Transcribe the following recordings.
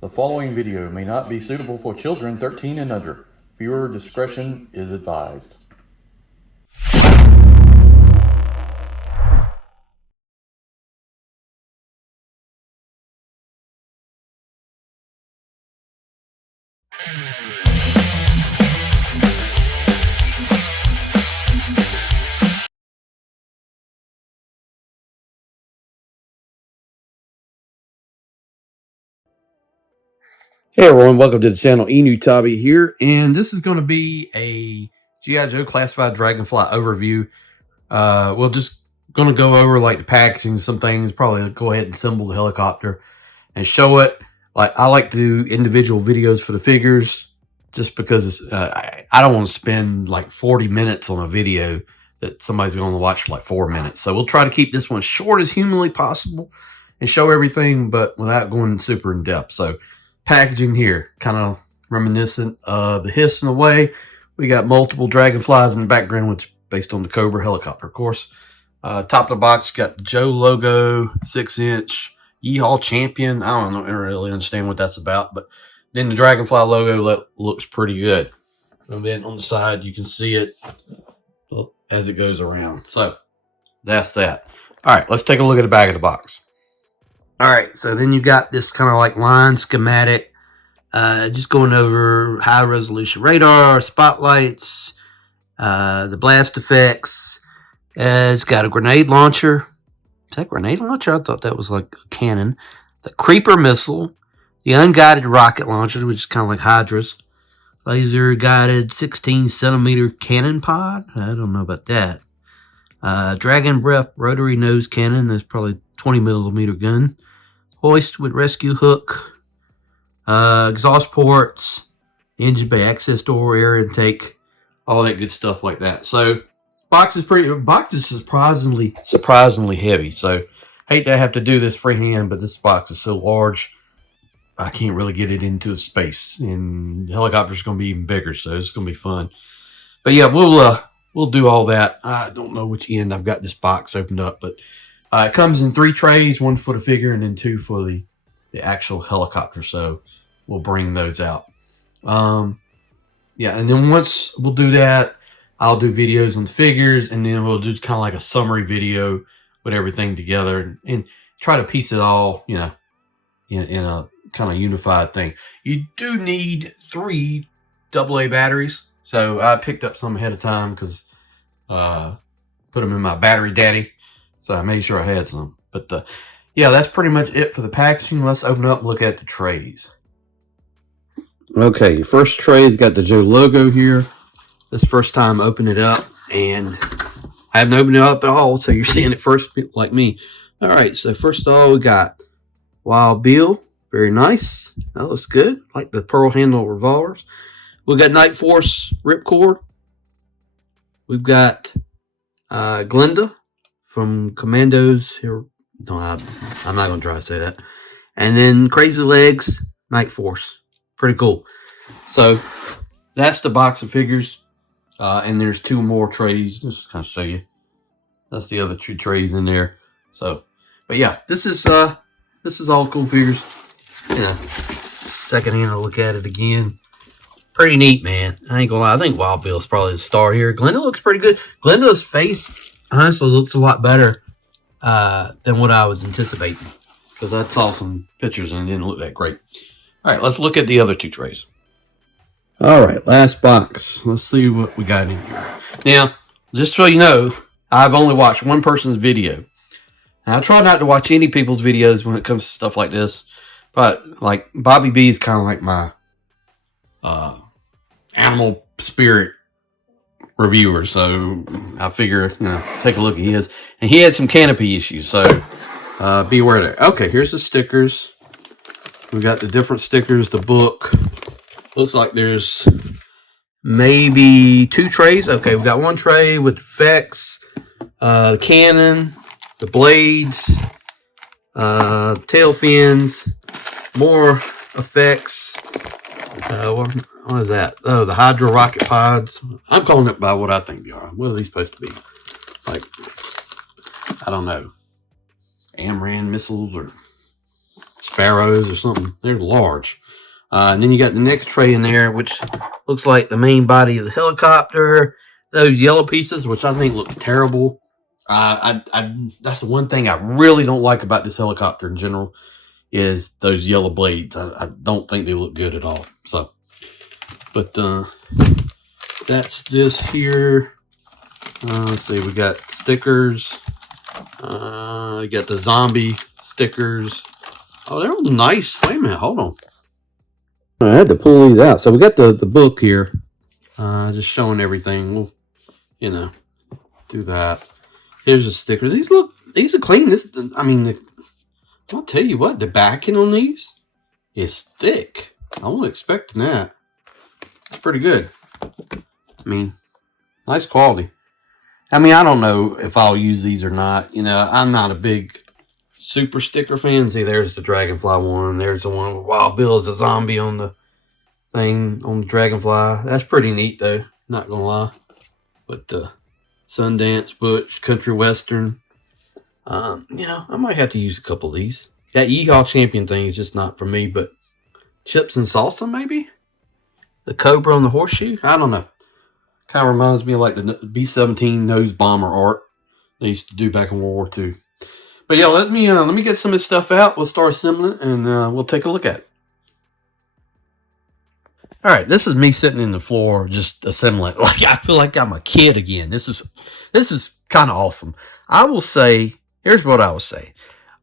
The following video may not be suitable for children 13 and under. Viewer discretion is advised. Hey everyone, welcome to the channel. Enewtabie here, and this is going to be a gi.joe classified Dragonfly overview. We're just going to go over like the packaging, some things, probably go ahead and assemble the helicopter and show it. Like I like to do individual videos for the figures just because I don't want to spend like 40 minutes on a video that somebody's going to watch for like 4 minutes. So we'll try to keep this one short as humanly possible and show everything, but without going super in depth. So packaging here, kind of reminiscent of the Hiss in a way. We got multiple dragonflies in the background, which based on the Cobra helicopter, of course. Top of the box, got the Joe logo, 6-inch gi.joe champion. I don't really understand what that's about, but then the Dragonfly logo looks pretty good. And then on the side, you can see it as it goes around. So that's that. All right, let's take a look at the back of the box. All right, so then you got this kind of like line schematic, just going over high resolution radar, spotlights, the blast effects. It's got a grenade launcher. Is that a grenade launcher? I thought that was like a cannon. The Creeper missile, the unguided rocket launcher, which is kind of like Hydra's. Laser guided 16 centimeter cannon pod. I don't know about that. Dragon Breath rotary nose cannon. That's probably 20 millimeter gun. Hoist with rescue hook, exhaust ports, engine bay access door, air intake, all that good stuff like that. So box is surprisingly heavy. So hate to have to do this freehand, but this box is so large I can't really get it into the space, and the helicopter's going to be even bigger, so it's going to be fun. But yeah, we'll do all that. I don't know which end I've got this box opened up, but it comes in 3 trays, 1 for the figure and then 2 for the actual helicopter. So we'll bring those out. Yeah, and then once we'll do that, I'll do videos on the figures, and then we'll do kind of like a summary video with everything together and try to piece it all, you know, in a kind of unified thing. You do need 3 AA batteries. So I picked up some ahead of time because put them in my battery daddy. So I made sure I had some. But yeah, that's pretty much it for the packaging. Let's open up and look at the trays. Okay, your first tray's got the Joe logo here. This first time open it up, and I haven't opened it up at all, so you're seeing it first like me. All right, so first of all, we got Wild Bill. Very nice. That looks good. Like the pearl handle revolvers. We got Night Force Ripcord. We've got Glenda from Commandos here. No, I'm not going to try to say that. And then Crazy Legs, Night Force. Pretty cool. So that's the box of figures. And there's 2 more trays. Just kind of show you. That's the other 2 trays in there. So, but yeah, this is all cool figures. You know, second hand to look at it again. Pretty neat, man. I ain't gonna lie. I think Wild Bill's probably the star here. Glenda looks pretty good. Glenda's face honestly looks a lot better than what I was anticipating, because I saw some pictures and it didn't look that great. All right, let's look at the other 2 trays. All right, last box. Let's see what we got in here. Now, just so you know, I've only watched one person's video. Now, I try not to watch any people's videos when it comes to stuff like this, but like Bobby B is kind of like my animal spirit reviewer, so I figure, you know, take a look at his. And he had some canopy issues, so be aware of that. Okay, here's the stickers. We got the different stickers, the book. Looks like there's maybe 2 trays. Okay, we got 1 tray with effects, the cannon, the blades, tail fins, more effects. What is that? Oh, the Hydra rocket pods. I'm calling it by what I think they are. What are these supposed to be? Like, I don't know. Amran missiles or sparrows or something. They're large. And then you got the next tray in there, which looks like the main body of the helicopter. Those yellow pieces, which I think looks terrible. That's the one thing I really don't like about this helicopter in general, is those yellow blades. I don't think they look good at all. So, but that's this here. Let's see, we got stickers. We got the zombie stickers. Oh, they're nice. Wait a minute, hold on. I had to pull these out. So we got the book here, just showing everything. We'll, do that. Here's the stickers. These are clean. I'll tell you what, the backing on these is thick. I wasn't expecting that. It's pretty good. Nice quality. I don't know if I'll use these or not. I'm not a big super sticker fan. See, there's the Dragonfly one. There's the one with Wild Bill as a zombie on the thing on the Dragonfly. That's pretty neat, though. Not gonna lie. But Sundance, Butch, Country Western. I might have to use a couple of these. That Yeehaw Champion thing is just not for me. But Chips and Salsa, maybe. The Cobra on the horseshoe. I don't know. Kind of reminds me of like the B-17 nose bomber art they used to do back in World War II. But yeah, let me get some of this stuff out. We'll start assembling and we'll take a look at it. All right, this is me sitting in the floor just assembling. Like, I feel like I'm a kid again. This is kind of awesome. I will say, here's what I will say.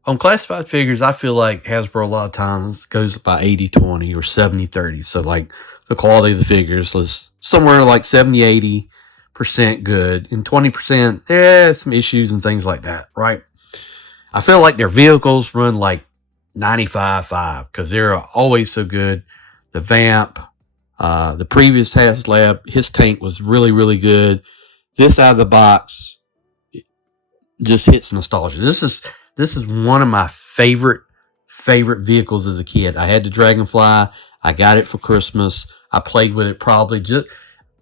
On classified figures, I feel like Hasbro a lot of times goes by 80-20 or 70-30. So like the quality of the figures is somewhere like 70-80% good, and 20%, some issues and things like that, right? I feel like their vehicles run like 95-5 because they're always so good. The Vamp, the previous Haslab, his tank was really, really good. This out of the box just hits nostalgia. This is one of my favorite vehicles as a kid. I had the Dragonfly. I got it for Christmas. I played with it probably just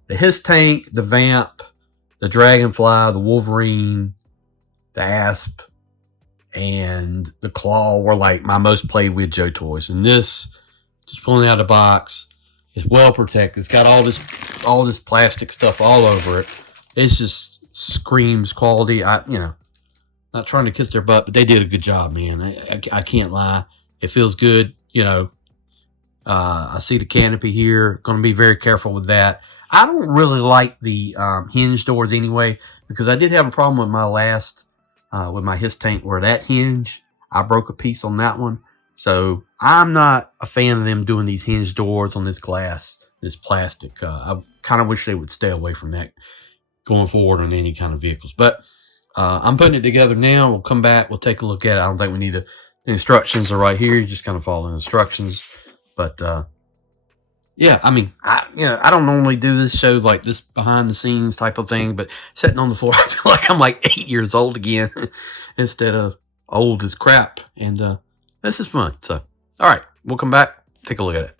his tank, the Vamp, the Dragonfly, the Wolverine, the Asp, and the Claw were like my most played with Joe toys. And this, just pulling out of the box, is well protected. It's got all this plastic stuff all over it. It just screams quality. Not trying to kiss their butt, but they did a good job, man. I can't lie. It feels good. I see the canopy here. Going to be very careful with that. I don't really like the hinge doors anyway, because I did have a problem with my last, with my His tank, where that hinge, I broke a piece on that one. So I'm not a fan of them doing these hinge doors on this glass, this plastic. I kind of wish they would stay away from that going forward on any kind of vehicles. But I'm putting it together now. We'll come back. We'll take a look at it. I don't think we need the instructions are right here. You just kind of follow the instructions. But yeah, I don't normally do this show like this behind the scenes type of thing, but sitting on the floor, I feel like I'm like 8 years old again instead of old as crap. And this is fun. So, all right, we'll come back, take a look at it.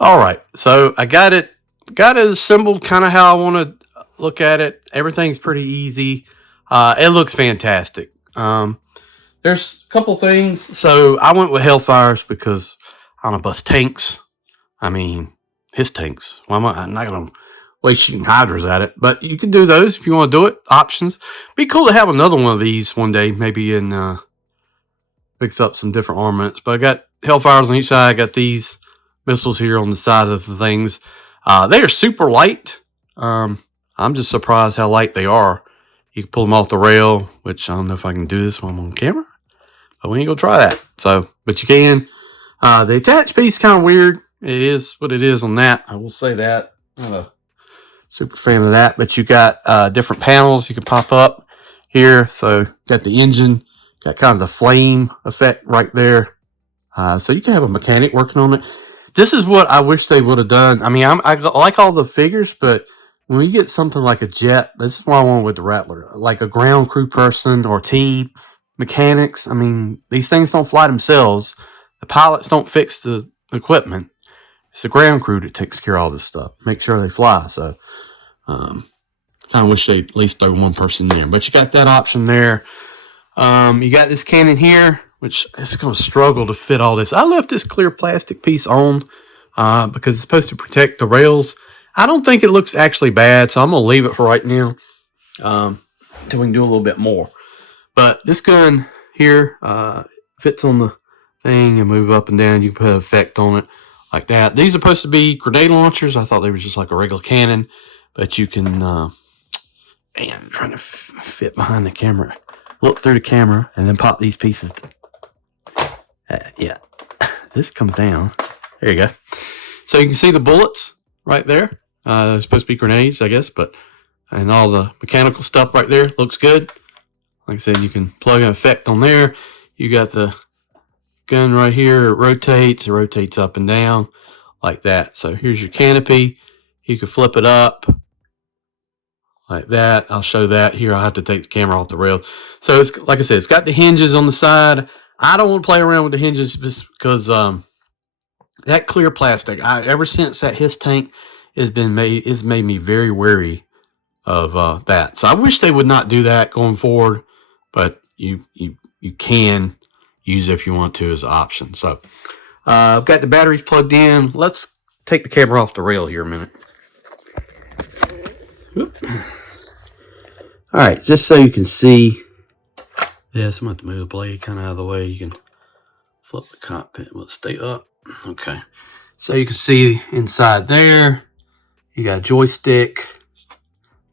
All right, so I got it assembled kind of how I want to look at it. Everything's pretty easy. It looks fantastic. There's a couple things. So I went with Hellfires because I don't know, bust tanks. His tanks. Well, I'm not going to waste shooting hydras at it, but you can do those if you want to do it. Options. Be cool to have another one of these one day, maybe in fix up some different armaments. But I got Hellfires on each side. I got these missiles here on the side of the things. They are super light. I'm just surprised how light they are. You can pull them off the rail, which I don't know if I can do this while I'm on camera, but we ain't gonna try that. So, but you can. The attached piece kind of weird. It is what it is on that. I will say that. I'm not a super fan of that, but you got different panels you can pop up here. So got the engine, got kind of the flame effect right there. So you can have a mechanic working on it. This is what I wish they would have done. I like all the figures, but when you get something like a jet, this is what I want with the Rattler. Like a ground crew person or team, mechanics. These things don't fly themselves. The pilots don't fix the equipment. It's the ground crew that takes care of all this stuff. Make sure they fly. So, kind of wish they at least throw one person in there. But you got that option there. You got this cannon here, which is going to struggle to fit all this. I left this clear plastic piece on because it's supposed to protect the rails. I don't think it looks actually bad, so I'm going to leave it for right now until we can do a little bit more. But this gun here fits on the thing and move up and down. You can put an effect on it like that. These are supposed to be grenade launchers. I thought they were just like a regular cannon, but you can, man, I'm trying to fit behind the camera. Look through the camera and then pop these pieces. Yeah, this comes down. There you go. So you can see the bullets right there. They're supposed to be grenades, I guess, and all the mechanical stuff right there looks good. Like I said, you can plug an effect on there. You got the gun right here. It rotates up and down like that. So here's your canopy. You can flip it up like that. I'll show that here. I'll have to take the camera off the rail. So it's like I said, it's got the hinges on the side. I don't want to play around with the hinges just because that clear plastic, ever since that Hiss tank has made me very wary of that. So I wish they would not do that going forward, but you can use it if you want to as an option. So I've got the batteries plugged in. Let's take the camera off the rail here a minute. Whoop. All right, just so you can see this, I'm going to have to move the blade kind of out of the way. You can flip the cockpit. Will it stay up? Okay. So you can see inside there, you got a joystick.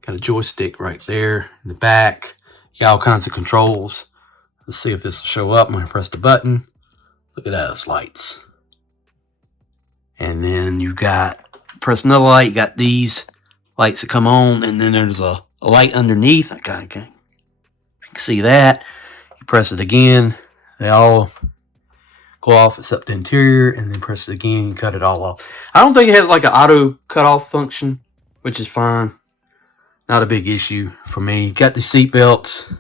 Got a joystick right there in the back. You got all kinds of controls. Let's see if this will show up. I'm going to press the button. Look at those lights. And then you got, press another light. You got these lights that come on. And then there's a light underneath. Okay. You can see that. You press it again. They all go off except the interior. And then press it again. You cut it all off. I don't think it has like an auto cut-off function, which is fine. Not a big issue for me. Got the seat belts.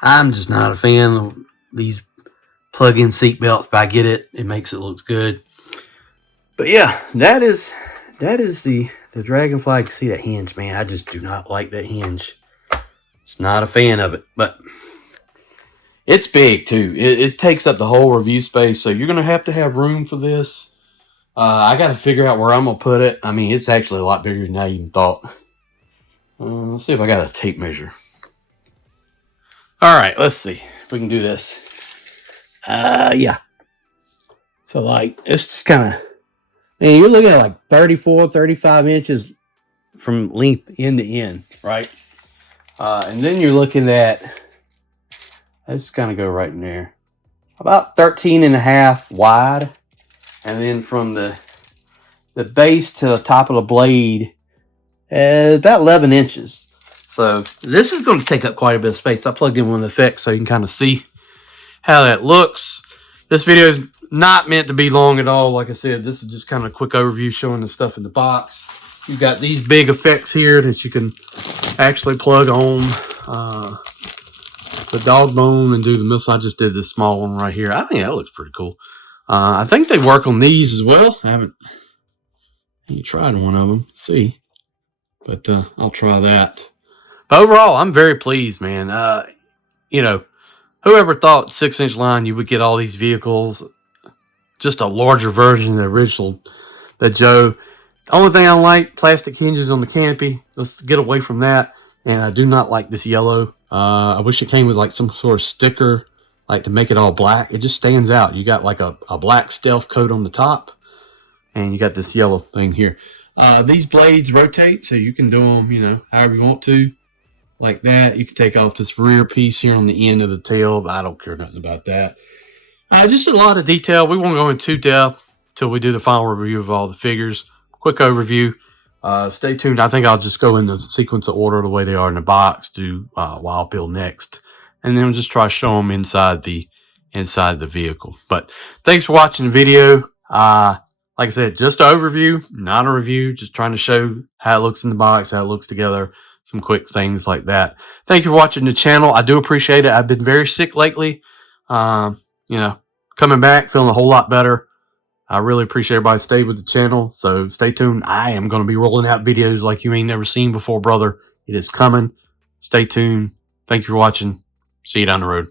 I'm just not a fan of these plug-in seat belts, but I get it. It makes it look good. But yeah, that is the Dragonfly. You can see that hinge, man. I just do not like that hinge. It's not a fan of it, but it's big too. It takes up the whole review space, so you're gonna have to have room for this. I got to figure out where I'm gonna put it. I mean, it's actually a lot bigger than I even thought. Let's see if I got a tape measure. All right, let's see if we can do this. Yeah. So like, it's just kind of, man, you're looking at like 34, 35 inches from length end to end, right? And then you're looking at, let's kind of go right in there, about 13 and a half wide. And then from the base to the top of the blade, about 11 inches. So this is going to take up quite a bit of space. I plugged in one of the effects so you can kind of see how that looks. This video is not meant to be long at all. Like I said, this is just kind of a quick overview showing the stuff in the box. You've got these big effects here that you can actually plug on the dog bone and do the missile. I just did this small one right here. I think that looks pretty cool. I think they work on these as well. I haven't tried one of them. See. But I'll try that. But overall, I'm very pleased, man. You know, whoever thought 6-inch line you would get all these vehicles, just a larger version of the original, the Joe. The only thing I don't like, plastic hinges on the canopy. Let's get away from that. And I do not like this yellow. I wish it came with like some sort of sticker, like to make it all black. It just stands out. You got like a black stealth coat on the top, and you got this yellow thing here. These blades rotate, so you can do them, you know, however you want to, like that. You can take off this rear piece here on the end of the tail, but I don't care nothing about that. Just a lot of detail. We won't go into depth till we do the final review of all the figures. Quick overview. Stay tuned. I think I'll just go in the sequence of order the way they are in the box, do Wild Bill next, and then we'll just try to show them inside the vehicle. But thanks for watching the video. Like I said, just an overview, not a review, just trying to show how it looks in the box, how it looks together, some quick things like that. Thank you for watching the channel. I do appreciate it. I've been very sick lately. You know, coming back, feeling a whole lot better. I really appreciate everybody staying with the channel, so stay tuned. I am going to be rolling out videos like you ain't never seen before, brother. It is coming. Stay tuned. Thank you for watching. See you down the road.